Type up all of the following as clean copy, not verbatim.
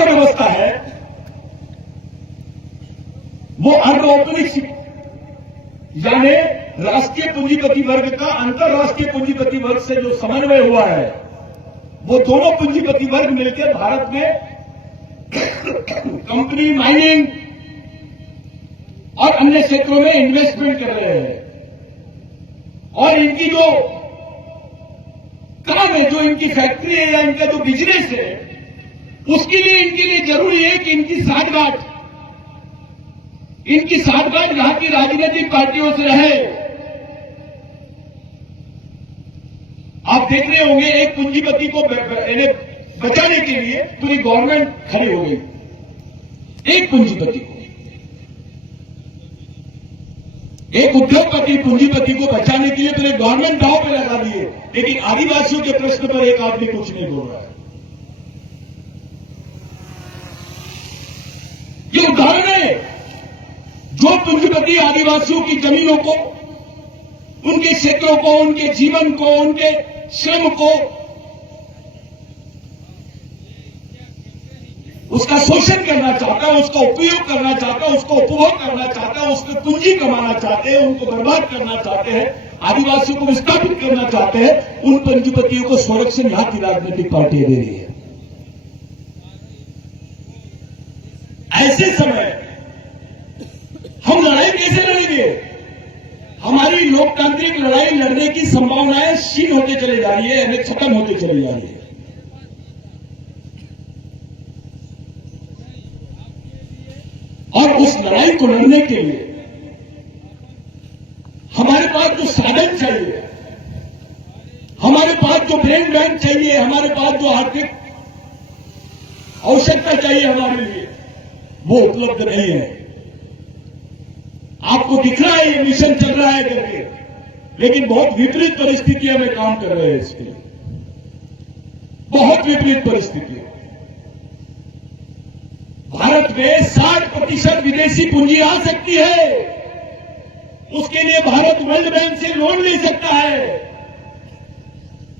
अर्थव्यवस्था है वो अर्ध औपनिवेशिक, यानी राष्ट्रीय पूंजीपति वर्ग का अंतरराष्ट्रीय पूंजीपति वर्ग से जो समन्वय हुआ है, वो दोनों पूंजीपति वर्ग मिलकर भारत में कंपनी, माइनिंग और अन्य क्षेत्रों में इन्वेस्टमेंट कर रहे हैं। और इनकी जो काम है, जो इनकी फैक्ट्री है या इनका जो बिजनेस है, उसके लिए जरूरी है कि इनकी साठगांठ यहां की राजनीतिक पार्टियों से रहे। आप देख रहे होंगे एक पूंजीपति को बचाने के लिए पूरी गवर्नमेंट खड़ी हो गई। एक पूंजीपति को, एक उद्योगपति पूंजीपति को बचाने के लिए पूरे गवर्नमेंट दांव पे लगा दिए, लेकिन आदिवासियों के प्रश्न पर एक आदमी कुछ नहीं बोल रहा है। ये उदाहरण है, जो पूंजीपति आदिवासियों की जमीनों को, उनके क्षेत्रों को, उनके जीवन को, उनके श्रम को, उसका शोषण करना चाहता है, उसका उपयोग करना चाहता है, उसको उपभोग करना चाहता है, उसको पूंजी कमाना चाहते हैं, उनको बर्बाद करना चाहते हैं, आदिवासियों को विस्थापित करना चाहते हैं, उन पूंजीपतियों को संरक्षण यहां की राजनीतिक पार्टियां दे रही है। ऐसे समय हम लड़ाई कैसे लड़ेंगे? हमारी लोकतांत्रिक लड़ाई लड़ने की संभावनाएं क्षीण होते चले जा रही है, यानी खत्म होते चली जा रही है। और उस लड़ाई को लड़ने के लिए हमारे पास जो साधन चाहिए, हमारे पास जो ब्रेन बैंक चाहिए, हमारे पास जो आर्थिक आवश्यकता चाहिए हमारे लिए, वो उपलब्ध नहीं है। आपको दिख रहा है ये मिशन चल रहा है करके, लेकिन बहुत विपरीत परिस्थितियों में काम कर रहे हैं इसके लिए, बहुत विपरीत परिस्थितियां। भारत में 60% विदेशी पूंजी आ सकती है, उसके लिए भारत वर्ल्ड बैंक से लोन ले सकता है।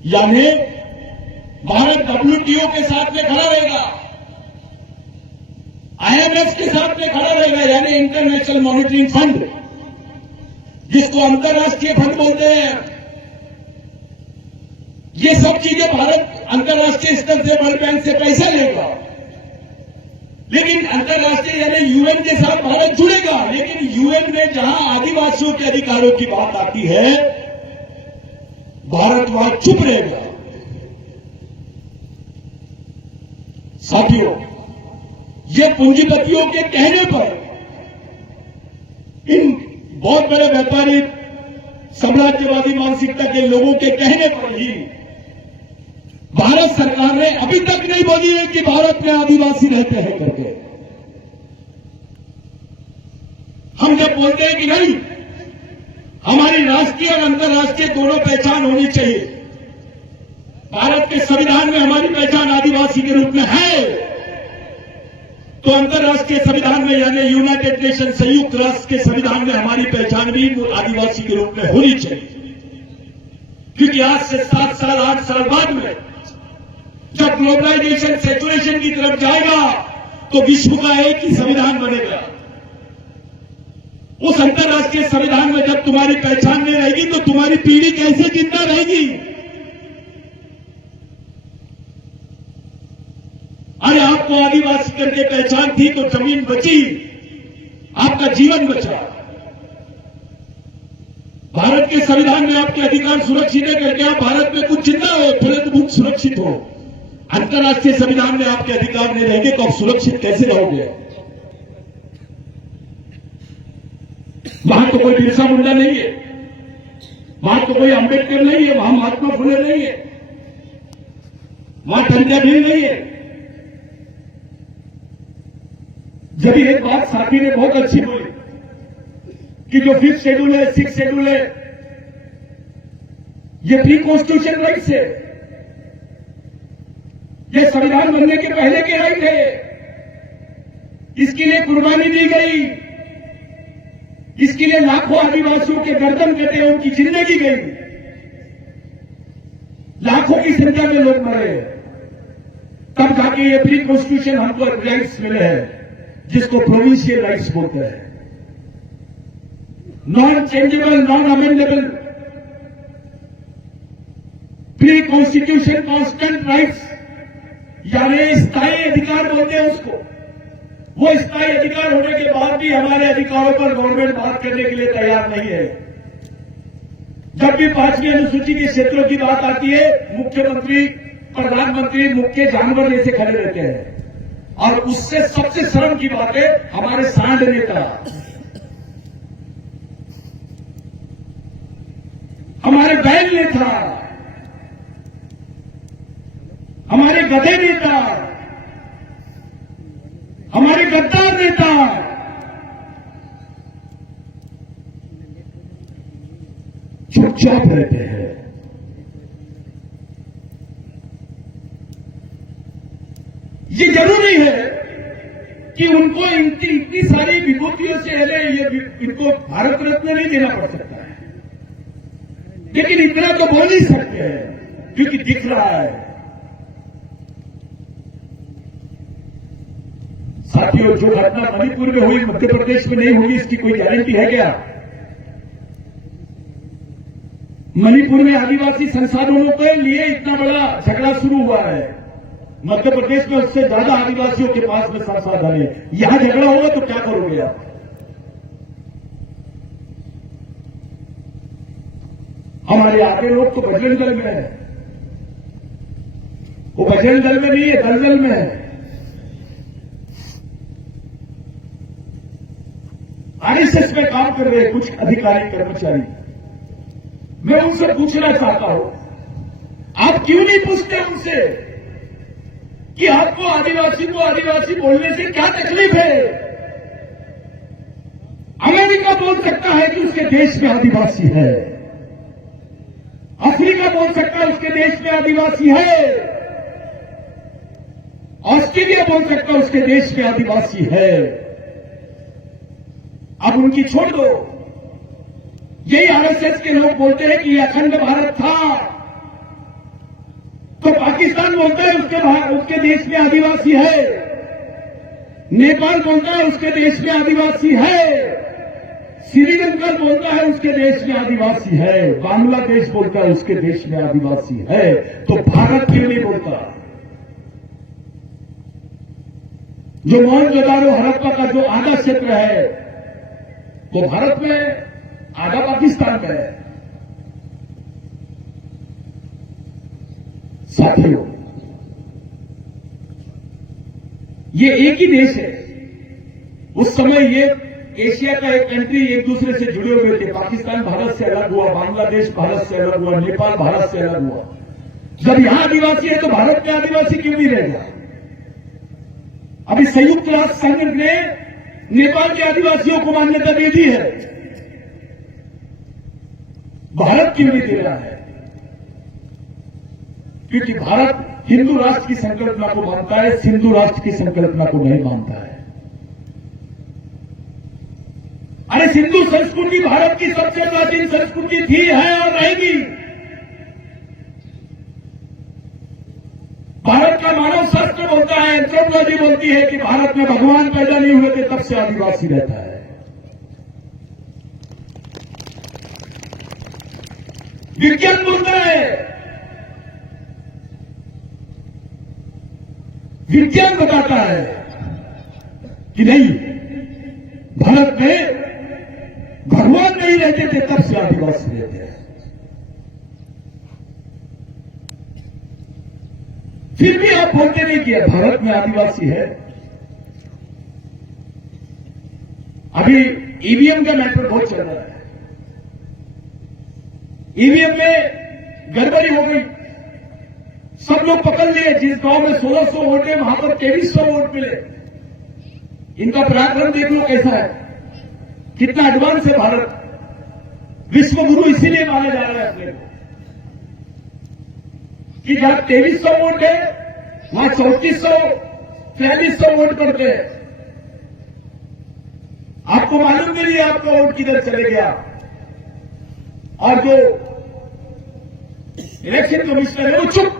यानी भारत WTO के साथ में खड़ा रहेगा, IMF के साथ में खड़ा रहेगा, यानी इंटरनेशनल मॉनिटरिंग फंड, जिसको अंतर्राष्ट्रीय फंड बोलते हैं। ये सब चीजें भारत अंतर्राष्ट्रीय स्तर से वर्ल्ड बैंक से पैसा लेगा, लेकिन अंतर्राष्ट्रीय यानी UN के साथ भारत जुड़ेगा। लेकिन UN में जहां आदिवासियों के अधिकारों की बात आती है, भारत वहां चुप रहेगा। साथियों, ये पूंजीपतियों के कहने पर, इन बहुत बड़े व्यापारी साम्राज्यवादी मानसिकता के लोगों के कहने पर ही भारत सरकार ने अभी तक नहीं बोली है कि भारत में आदिवासी रहते हैं करके। हम जब बोलते हैं कि नहीं, हमारी राष्ट्रीय और अंतर्राष्ट्रीय दोनों पहचान होनी चाहिए, भारत के संविधान में हमारी पहचान आदिवासी के रूप में है, तो अंतर्राष्ट्रीय संविधान में यानी यूनाइटेड नेशन संयुक्त राष्ट्र के संविधान में हमारी पहचान भी आदिवासी के रूप में होनी चाहिए। क्योंकि आज से 7 साल 8 साल बाद में जब ग्लोबलाइजेशन सैचुरेशन की तरफ जाएगा, तो विश्व का एक ही संविधान बनेगा। उस अंतर्राष्ट्रीय संविधान में जब तुम्हारी पहचान नहीं रहेगी, तो तुम्हारी पीढ़ी कैसे जिंदा रहेगी? अरे आपको आदिवासी करके पहचान थी तो जमीन बची, आपका जीवन बचा। भारत के संविधान में आपके अधिकार सुरक्षित है करके आप भारत में कुछ जिंदा हो, तुरंत मुक्त सुरक्षित हो। अंतर्राष्ट्रीय संविधान में आपके अधिकार नहीं रहेंगे तो आप सुरक्षित कैसे रहोगे? वहां तो कोई बिरसा मुंडा नहीं है, वहां तो कोई अंबेडकर नहीं है, वहां महात्मा फुले नहीं है, वहां टंडा भी नहीं है। जब एक बात साथी ने बहुत अच्छी बोली कि जो 5th शेड्यूल है, 6th शेड्यूल है, ये प्री कॉन्स्टिट्यूशन राइट्स है, ये संविधान बनने के पहले के राइट है, इसके लिए कुर्बानी दी गई, इसके लिए लाखों आदिवासियों के गर्दन कटे, उनकी जिंदगी गई, लाखों की संख्या में लोग मरे, तब जाके ये प्री कॉन्स्टिट्यूशन हमको राइट्स मिले हैं जिसको प्रोविंशियल राइट्स बोलते हैं, non changeable, non amendable, pre constitution constant rights, यानी स्थायी अधिकार बोलते हैं उसको। वो स्थायी अधिकार होने के बाद भी हमारे अधिकारों पर गवर्नमेंट बात करने के लिए तैयार नहीं है। जब भी 5वीं अनुसूची के क्षेत्रों की बात आती है, मुख्यमंत्री, प्रधानमंत्री मुख्य जानवर जैसे खड़े रहते हैं। और उससे सबसे शर्म की बात है, हमारे सांड नेता, हमारे बैल नेता, हमारे गधे नेता, हमारे गद्दार नेता चुपचाप रहते हैं। ये जरूरी है कि उनको इतनी सारी विभूतियों से इनको भारत रत्न नहीं देना पड़ सकता है, लेकिन इतना तो बोल ही सकते हैं क्योंकि दिख रहा है। साथियों, जो घटना मणिपुर में हुई मध्य प्रदेश में नहीं होगी इसकी कोई गारंटी है क्या? मणिपुर में आदिवासी संसाधनों के लिए इतना बड़ा झगड़ा शुरू हुआ है। मध्य प्रदेश में उससे ज्यादा आदिवासियों के पास में संसाधन है। यहां झगड़ा होगा तो क्या करोगे आप? हमारे आगे लोग तो बजरंग दल में है, वो बजरंग दल में नहीं है, दलदल में है। आरएसएस में काम कर रहे हैं कुछ अधिकारी कर्मचारी। मैं उनसे पूछना चाहता हूं, आप क्यों नहीं पूछते उनसे कि आपको आदिवासी को आदिवासी बोलने से क्या तकलीफ है? अमेरिका बोल सकता है कि उसके देश में आदिवासी है, अफ्रीका बोल सकता है उसके देश में आदिवासी है, ऑस्ट्रेलिया बोल सकता है उसके देश में आदिवासी है। अब उनकी छोड़ दो। यही आरएसएस के लोग बोलते हैं कि अखंड भारत था, तो पाकिस्तान बोलता है उसके देश में आदिवासी है, नेपाल बोलता है उसके देश में आदिवासी है, श्रीलंका बोलता है उसके देश में आदिवासी है, बांग्लादेश बोलता है उसके देश में आदिवासी है, तो भारत क्यों नहीं बोलता? जो मोहनजोदारो हड़प्पा का जो आधा क्षेत्र है वो भारत में, आधा पाकिस्तान में है। साथियों, ये एक ही देश है। उस समय ये एशिया का एक कंट्री एक दूसरे से जुड़े हुए थे। पाकिस्तान भारत से अलग हुआ, बांग्लादेश भारत से अलग हुआ, नेपाल भारत से अलग हुआ। जब यहां आदिवासी है तो भारत में आदिवासी क्यों नहीं रहेगा? अभी संयुक्त राष्ट्र संघ ने नेपाल के आदिवासियों को मान्यता दे दी है, भारत क्यों नहीं दे रहा है? क्योंकि भारत हिंदू राष्ट्र की संकल्पना को मानता है, सिंधु राष्ट्र की संकल्पना को नहीं मानता है। अरे सिंधु संस्कृति भारत की सबसे प्राचीन संस्कृति थी, है और रहेगी। भारत का मानव शास्त्र बोलता है, एंथ्रोपोलॉजी बोलती है कि भारत में भगवान पैदा नहीं हुए थे तब से आदिवासी रहता है। विज्ञान बोलता है, विज्ञान बताता है कि नहीं, भारत में भगवान नहीं रहते थे तब से आदिवासी रहते हैं। फिर भी आप बोलते नहीं कि भारत में आदिवासी है। अभी ईवीएम का मैटर बहुत चल रहा है। ईवीएम में गड़बड़ी हो गई, सब लोग पकड़ लिए। जिस गांव में 1600 वोट है वहां पर 2300 वोट मिले। इनका पराक्रम देख लो कैसा है, कितना एडवांस है भारत। विश्व गुरु इसीलिए माना जा रहा है अपने को कि जहां 2300 वोट है वहां 3400 4300 वोट पड़ते हैं। आपको मालूम भी नहीं आपका वोट किधर चले गया। और जो इलेक्शन कमिश्नर है वो चुप,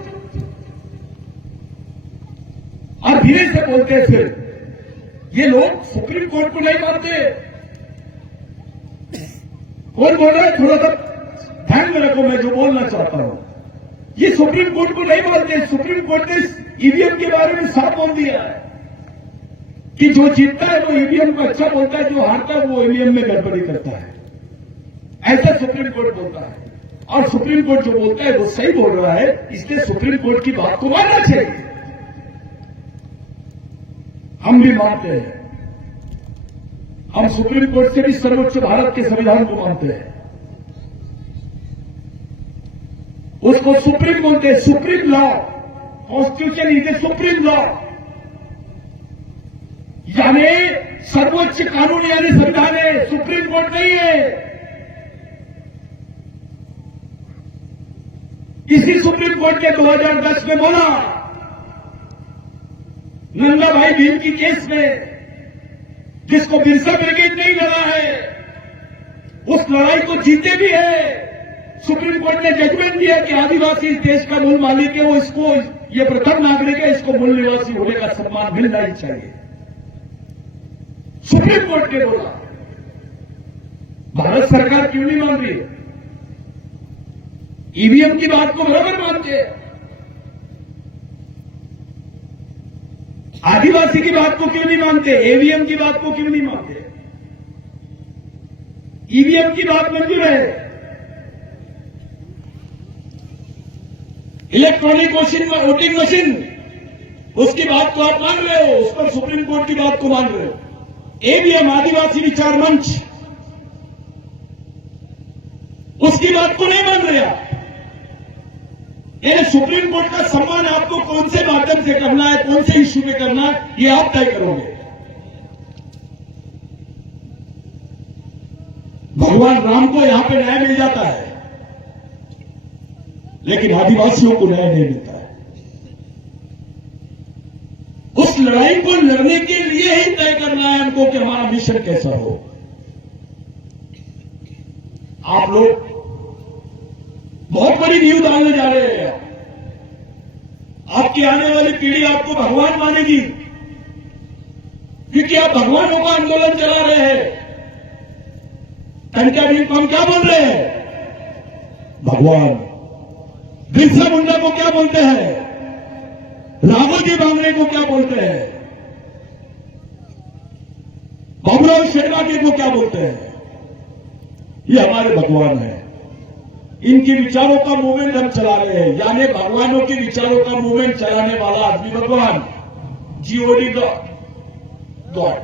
धीरे से बोलते हैं। फिर ये लोग सुप्रीम कोर्ट को नहीं मानते। कौन बोल रहा है, थोड़ा सा ध्यान में रखो, मैं जो बोलना चाहता हूं। ये सुप्रीम कोर्ट को नहीं मानते। सुप्रीम कोर्ट ने ईवीएम के बारे में साफ बोल दिया है कि जो जीतता है वो ईवीएम को अच्छा बोलता है, जो हारता है वो ईवीएम में गड़बड़ी करता है, ऐसा सुप्रीम कोर्ट बोलता है। और सुप्रीम कोर्ट जो बोलता है वो सही बोल रहा है, इसलिए सुप्रीम कोर्ट की बात को मानना चाहिए। हम भी मानते हैं, हम सुप्रीम कोर्ट से भी सर्वोच्च भारत के संविधान को मानते हैं। उसको सुप्रीम बोलते हैं, supreme law. Constitution is a supreme law, यानी सर्वोच्च कानून यानी संविधान है, सुप्रीम कोर्ट नहीं है। इसी सुप्रीम कोर्ट ने 2010 में बोला, नंदा भाई भीम की केस में, जिसको बिरसा ब्रिगेड नहीं लड़ा है, उस लड़ाई को जीते भी है। सुप्रीम कोर्ट ने जजमेंट दिया कि आदिवासी इस देश का मूल मालिक है, वो इसको, ये प्रथम नागरिक है, इसको मूल निवासी होने का सम्मान मिलना ही चाहिए। सुप्रीम कोर्ट ने बोला, भारत सरकार क्यों नहीं मान रही है? ईवीएम की बात को बराबर मानते हैं, आदिवासी की बात को क्यों नहीं मानते? ईवीएम की बात को क्यों नहीं मानते? ईवीएम की बात मंजूर है, इलेक्ट्रॉनिक वोटिंग मशीन, उसकी बात को आप मान रहे हो, उस पर सुप्रीम कोर्ट की बात को मान रहे हो। ईवीएम आदिवासी विचार मंच, उसकी बात को नहीं मान रहे आप। यानी सुप्रीम कोर्ट का सम्मान आपको कौन से माध्यम से करना है, कौन से इश्यू में करना है, ये आप तय करोगे। भगवान राम को यहां पे न्याय मिल जाता है, लेकिन आदिवासियों को न्याय नहीं मिलता है। उस लड़ाई को लड़ने के लिए ही तय करना है हमको कि हमारा मिशन कैसा हो। आप लोग बहुत बड़ी नींव डालने जा रहे हैं। आपकी आने वाली पीढ़ी आपको भगवान मानेगी, क्योंकि आप भगवानों का आंदोलन चला रहे हैं। टंका भीम को हम क्या बोल रहे हैं? भगवान। बिरसा मुंडा को क्या बोलते हैं? राघोजी बांगड़े को क्या बोलते हैं? बाबूराव शेरवाके को क्या बोलते हैं? ये हमारे भगवान हैं। इनके विचारों का मूवमेंट हम चला रहे हैं, यानी भगवानों के विचारों का मूवमेंट चलाने वाला आदमी भगवान। G O D god,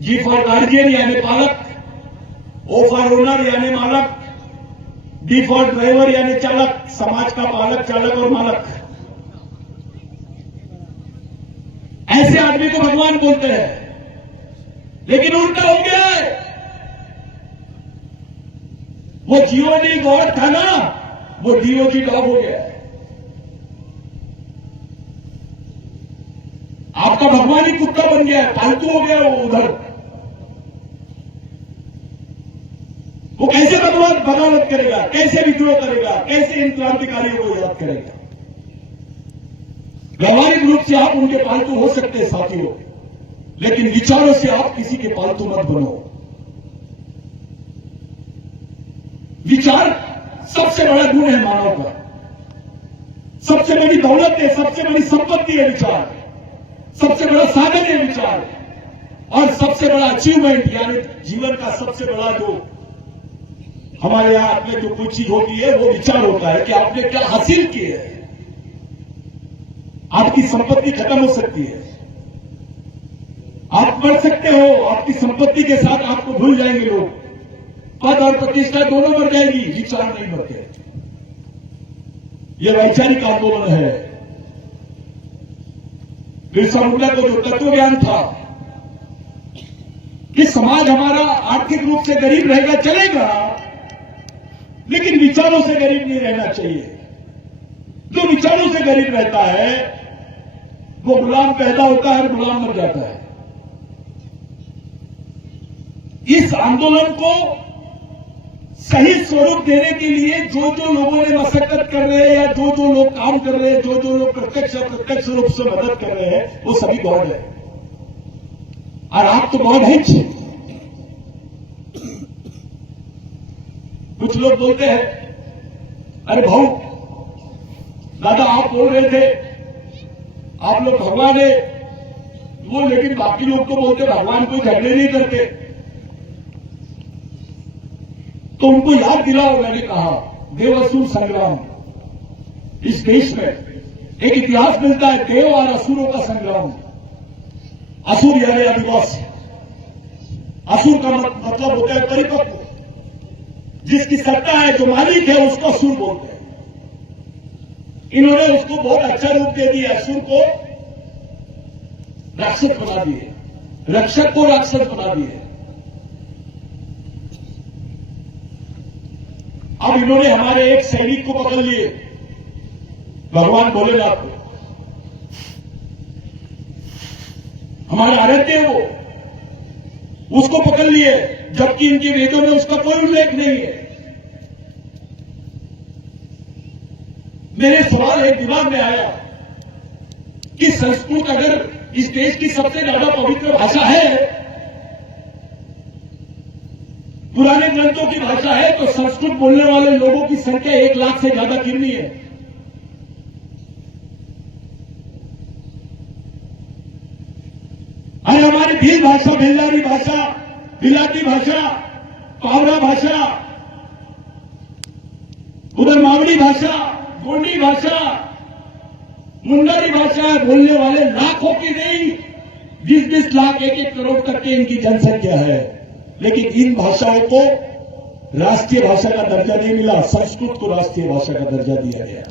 G for guardian यानी पालक, ओ फॉर ओनर यानी मालक, डी फॉर ड्राइवर यानी चालक, समाज का पालक, चालक और मालक। ऐसे आदमी को भगवान बोलते हैं, लेकिन उल्टा हो गया है। वो जीओडी गॉड था ना, वो डीओजी डॉग हो गया है। आपका भगवान ही कुत्ता बन गया है, पालतू हो गया वो उधर। वो कैसे भगवान बगावत करेगा, कैसे विद्रोह करेगा, कैसे इन क्रांतिकारियों को याद करेगा? व्यवहारिक रूप से आप उनके पालतू हो सकते हैं साथियों, लेकिन विचारों से आप किसी के पालतू मत बनो। विचार सबसे बड़ा गुण है मानव का, सबसे बड़ी दौलत है, सबसे बड़ी संपत्ति है विचार, सबसे बड़ा साधन है विचार, और सबसे बड़ा अचीवमेंट यानी जीवन का सबसे बड़ा जो हमारे यहां में जो कोई चीज होती है वो विचार होता है कि आपने क्या हासिल किया है। आपकी संपत्ति खत्म हो सकती है, आप मर सकते हो, आपकी संपत्ति के साथ आपको भूल जाएंगे लोग, पद और प्रतिष्ठा दोनों मर जाएगी, विचार नहीं मरते। यह वैचारिक आंदोलन है। बिरसा मुंडा को जो तत्व ज्ञान था कि समाज हमारा आर्थिक रूप से गरीब रहेगा चलेगा, लेकिन विचारों से गरीब नहीं रहना चाहिए। जो विचारों से गरीब रहता है वो गुलाम पैदा होता है, गुलाम मर जाता है। इस आंदोलन को सही स्वरूप देने के लिए जो जो लोगों ने मशक्कत कर रहे हैं या जो जो लोग काम कर रहे हैं, जो जो लोग प्रत्यक्ष अप्रत्यक्ष रूप से मदद कर रहे हैं, वो सभी गॉड है। और आप तो गॉड हैं। कुछ लोग बोलते हैं, अरे भाऊ दादा आप बोल रहे थे आप लोग भगवान है वो, लेकिन बाकी लोग तो बोलते भगवान कोई झगड़े नहीं करते। तो उनको याद दिलाओ, मैंने कहा देव असुर संग्राम। इस देश में एक इतिहास मिलता है, देव और असुरों का संग्राम। असुर यानी आदिवासी। असुर का मतलब होता है परिपक्व, जिसकी सत्ता है, जो मालिक है, उसको असुर बोलते हैं। इन्होंने उसको बहुत अच्छा रूप दे दिया, असुर को राक्षस बना दिए, रक्षक को राक्षस बना दिए। अब इन्होंने हमारे एक सैनिक को पकड़ लिए, भगवान भोलेनाथ को। हमारे आराध्य है वो, उसको पकड़ लिए, जबकि इनके वेदों में उसका कोई उल्लेख नहीं है। मेरे सवाल एक दिमाग में आया कि संस्कृत अगर इस देश की सबसे ज्यादा पवित्र भाषा है, पुराने ग्रंथों की भाषा है, तो संस्कृत बोलने वाले लोगों की संख्या 1 लाख से ज्यादा कितनी है? अरे हमारी भील भाषा, भिल्लारी भाषा, बिलाती भाषा, पावरा भाषा, उधर मावड़ी भाषा, गोंडी भाषा, मुंडारी भाषा बोलने वाले लाखों की नहीं, 20-20 लाख, 1-1 करोड़ तक की इनकी जनसंख्या है। लेकिन इन भाषाओं को राष्ट्रीय भाषा का दर्जा नहीं मिला, संस्कृत को राष्ट्रीय भाषा का दर्जा दिया गया।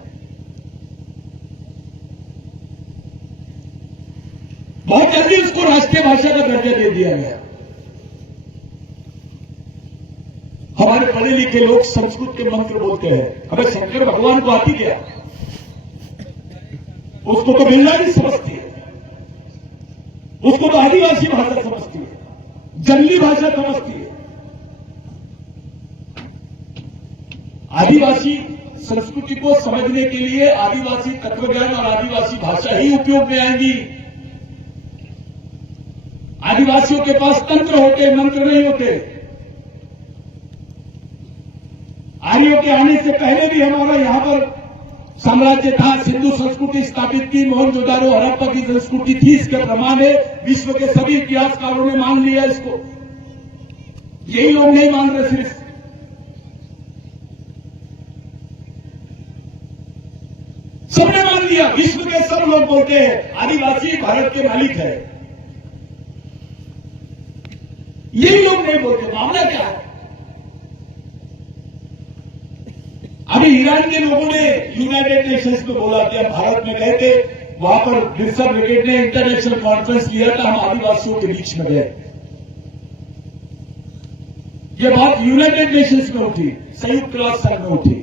बहुत जल्दी उसको राष्ट्रीय भाषा का दर्जा दे दिया गया। हमारे पढ़े लिखे लोग संस्कृत के मंत्र बोलते हैं। अबे शंकर भगवान को आती क्या? उसको तो बिल्लारी समझती है, उसको तो आदिवासी भाषा समझती है, जंगली भाषा समझती है। आदिवासी संस्कृति को समझने के लिए आदिवासी तत्वज्ञान और आदिवासी भाषा ही उपयोग में आएंगी। आदिवासियों के पास तंत्र होते, मंत्र नहीं होते। आर्यों के आने से पहले भी हमारा यहां पर साम्राज्य था, सिंधु संस्कृति स्थापित की, मोहनजोदारो हड़प्पा की संस्कृति थी। इसके प्रमाण है, विश्व के सभी इतिहासकारों ने मान लिया इसको। यही लोग नहीं मान रहे, सिर्फ सबने मान लिया। विश्व के सब लोग बोलते हैं आदिवासी भारत के मालिक है। यही लोग नहीं बोलते। मामला क्या है? अभी ईरान के लोगों ने यूनाइटेड नेशंस में बोला कि हम भारत में गए थे, वहां पर बिरसा ब्रिगेड ने इंटरनेशनल कॉन्फ्रेंस लिया था, हम आदिवासियों के बीच में गए। यह बात यूनाइटेड नेशंस में उठी, संयुक्त राष्ट्र संघ में उठी।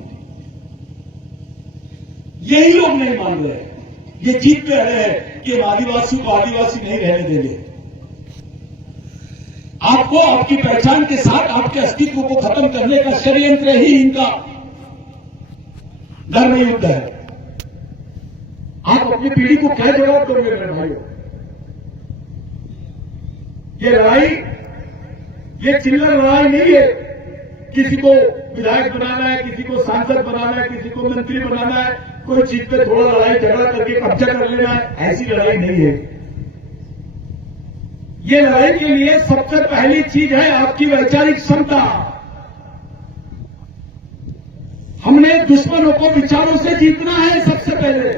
यही लोग नहीं मान रहे, ये जीत पे रहे हैं कि हम आदिवासियों को आदिवासी नहीं रहने देंगे। आपको आपकी पहचान के साथ आपके अस्तित्व को खत्म करने का षड्यंत्र ही इनका धर्म युद्ध है। आप अपनी पीढ़ी को क्या जवाब दोगे मेरे भाइयों? ये लड़ाई, ये चिल्लर लड़ाई नहीं है। किसी को विधायक बनाना है, किसी को सांसद बनाना है, किसी को मंत्री बनाना है, कोई चीज पे थोड़ा लड़ाई झगड़ा करके कब्जा कर लेना है, ऐसी लड़ाई नहीं है। ये लड़ाई के लिए सबसे पहली चीज है आपकी वैचारिक क्षमता। हमने दुश्मनों को विचारों से जीतना है सबसे पहले,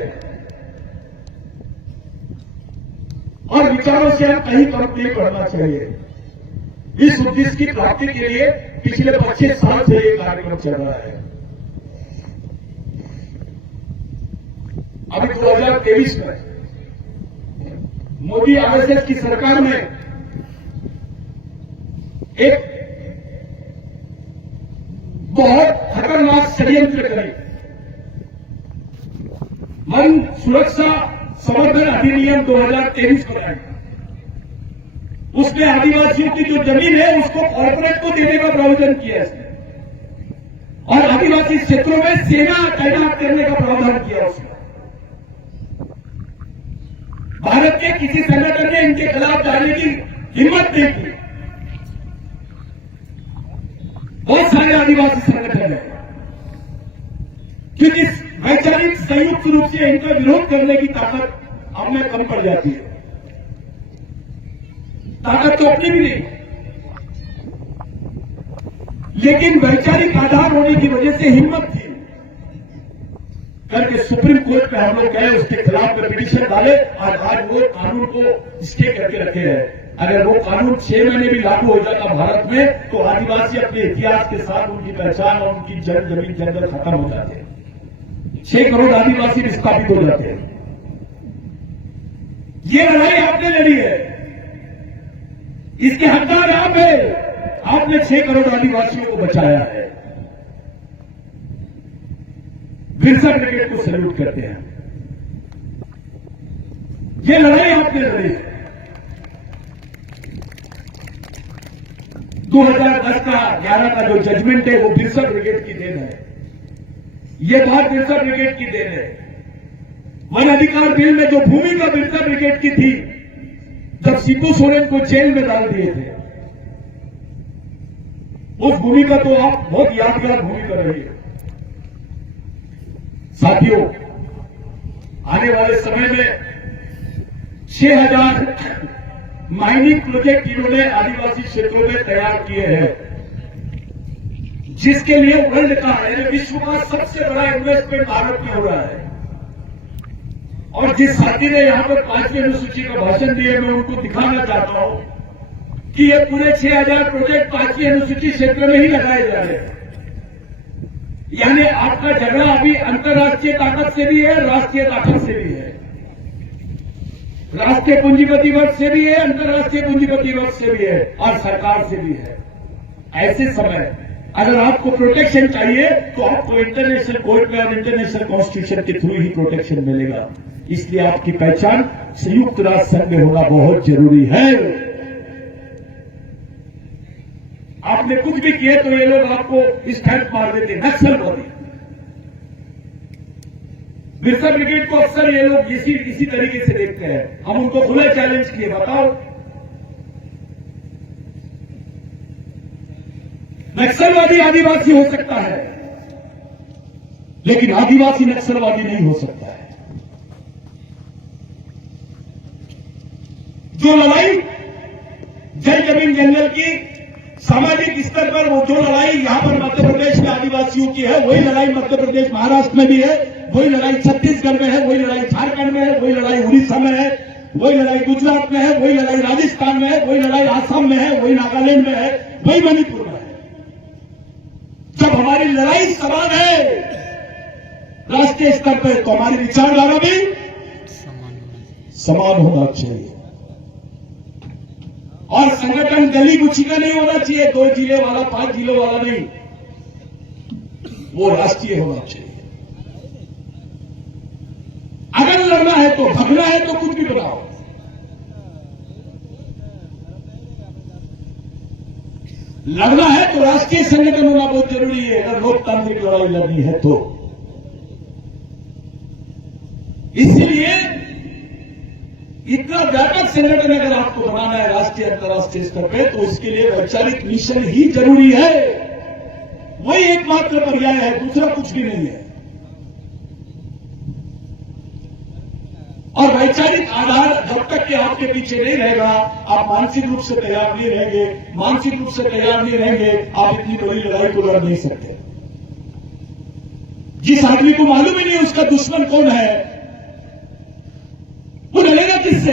और विचारों से हम कहीं कम नहीं पड़ना चाहिए। इस उद्देश्य की प्राप्ति के लिए पिछले 25 साल से ये कार्यक्रम चल रहा है। अभी 2023 में मोदी आरएसएस की सरकार में एक बहुत खतरनाक षड्यंत्र करे। वन सुरक्षा संवर्धन अधिनियम 2023 बनाया। उसमें आदिवासियों की जो जमीन है उसको कॉर्पोरेट को देने का प्रावधान किया है। और आदिवासी क्षेत्रों में सेना तैनात करने का प्रावधान किया उसने। भारत के किसी संगठन ने इनके खिलाफ जाने की हिम्मत नहीं की। बहुत सारे आदिवासी संगठन हैं, क्योंकि वैचारिक संयुक्त रूप से इनका विरोध करने की ताकत हमें कम पड़ जाती है। ताकत तो अपनी भी नहीं, लेकिन वैचारिक आधार होने की वजह से हिम्मत थी करके सुप्रीम कोर्ट में हम लोग गए, उसके खिलाफ में पिटीशन डाले और आज वो कानून को स्टे करके रखे हैं। अगर वो कानून 6 महीने भी लागू हो जाता भारत में तो आदिवासी अपने इतिहास के साथ उनकी पहचान और उनकी जमीन जंगल खत्म हो जाते हैं। 6 करोड़ आदिवासी विस्थापित हो जाते हैं। ये लड़ाई आपने लड़ी है, इसके हकदार आप हैं। आपने 6 करोड़ आदिवासियों को बचाया है। बिरसा ब्रिगेड को सैल्यूट करते हैं। ये लड़ाई आपने लड़ी है। 2010 का 11 का जो जजमेंट है वो बिरसा ब्रिगेड की देन है। ये बात बिरसा ब्रिगेड की देन है। वन अधिकार बिल में जो भूमिका बिरसा ब्रिगेड की थी जब सीपू सोरेन को जेल में डाल दिए थे, उस भूमिका तो आप बहुत यादगार भूमिका रही है। साथियों, आने वाले समय में 6000 माइनिंग प्रोजेक्ट इन्होंने आदिवासी क्षेत्रों में तैयार किए हैं, जिसके लिए वर्ल्ड का विश्व का सबसे बड़ा इन्वेस्टमेंट भारत में हो रहा है। और जिस साथी ने यहां पर 5वीं अनुसूची का भाषण दिया, मैं उनको दिखाना चाहता हूं कि ये पूरे 6000 प्रोजेक्ट 5वीं अनुसूची क्षेत्र में ही लगाए जा रहे हैं। यानी आपका झगड़ा अभी अंतर्राष्ट्रीय ताकत से भी है, राष्ट्रीय ताकत से भी है, राष्ट्रीय पूंजीपति वर्ग से भी है, अंतर्राष्ट्रीय पूंजीपति वर्ग से भी है और सरकार से भी है। ऐसे समय अगर आपको प्रोटेक्शन चाहिए तो आपको इंटरनेशनल कोर्ट में और इंटरनेशनल कॉन्स्टिट्यूशन के थ्रू ही प्रोटेक्शन मिलेगा। इसलिए आपकी पहचान संयुक्त राष्ट्र संघ में होना बहुत जरूरी है। आपने कुछ भी किए तो ये लोग आपको स्टैंप मार देते, नक्सलवादी। बिरसा ब्रिगेड को अक्सर ये लोग इसी तरीके से देखते हैं। हम उनको खुला चैलेंज किए, बताओ नक्सलवादी आदिवासी हो सकता है, लेकिन आदिवासी नक्सलवादी नहीं हो सकता है। जो लड़ाई जल जमीन जंगल की सामाजिक स्तर पर, वो जो लड़ाई यहां पर मध्य प्रदेश में आदिवासियों की है, वही लड़ाई मध्य प्रदेश महाराष्ट्र में भी है, वही लड़ाई छत्तीसगढ़ में है, वही लड़ाई झारखंड में है, वही लड़ाई उड़ीसा में है, वही लड़ाई गुजरात में है, वही लड़ाई राजस्थान में है, वही लड़ाई आसाम में है, वही नागालैंड में है, वही मणिपुर में है। जब हमारी लड़ाई समान है राष्ट्रीय स्तर पर, तो हमारी विचारधारा भी समान होना चाहिए। और संगठन गली गुच्छी का नहीं होना चाहिए, 2 जिले वाला 5 जिलों वाला नहीं, वो राष्ट्रीय होना चाहिए। अगर लड़ना है तो, भगना है तो कुछ भी बनाओ। लड़ना है तो राष्ट्रीय संगठन होना बहुत जरूरी है, अगर लोकतांत्रिक लड़ाई लड़नी है तो। इसलिए इतना व्यापक संगठन अगर आपको बनाना है राष्ट्रीय अंतर्राष्ट्रीय स्तर पे, तो इसके लिए वैचारिक मिशन ही जरूरी है। वही एकमात्र पर्याय है, दूसरा कुछ भी नहीं है। और वैचारिक आधार जब तक कि आपके पीछे नहीं रहेगा, आप मानसिक रूप से तैयार नहीं रहेंगे, मानसिक रूप से तैयार नहीं रहेंगे, आप इतनी बड़ी लड़ाई को लड़ नहीं सकते। जिस आदमी को मालूम ही नहीं उसका दुश्मन कौन है, वो लड़ेगा किससे?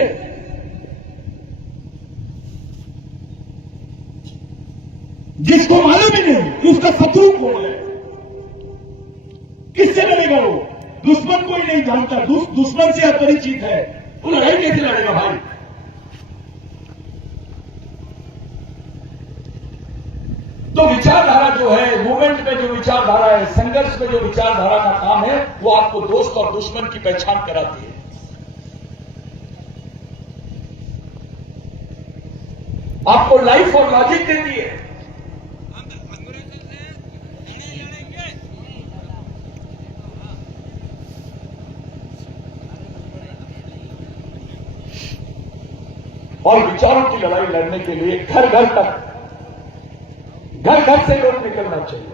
जिसको मालूम ही नहीं कि उसका शत्रु कौन है, किससे लड़ेगा वो? दुश्मन कोई नहीं जानता, दुश्मन से अपरिचित है, वो लड़ाई कैसे लड़ेगा भाई? तो विचारधारा जो है, मूवमेंट में जो विचारधारा है, संघर्ष में जो विचारधारा का काम है, वो आपको दोस्त और दुश्मन की पहचान कराती है। आपको लाइफ और लॉजिक देती है। और विचारों की लड़ाई लड़ने के लिए घर घर से लोग निकलना चाहिए।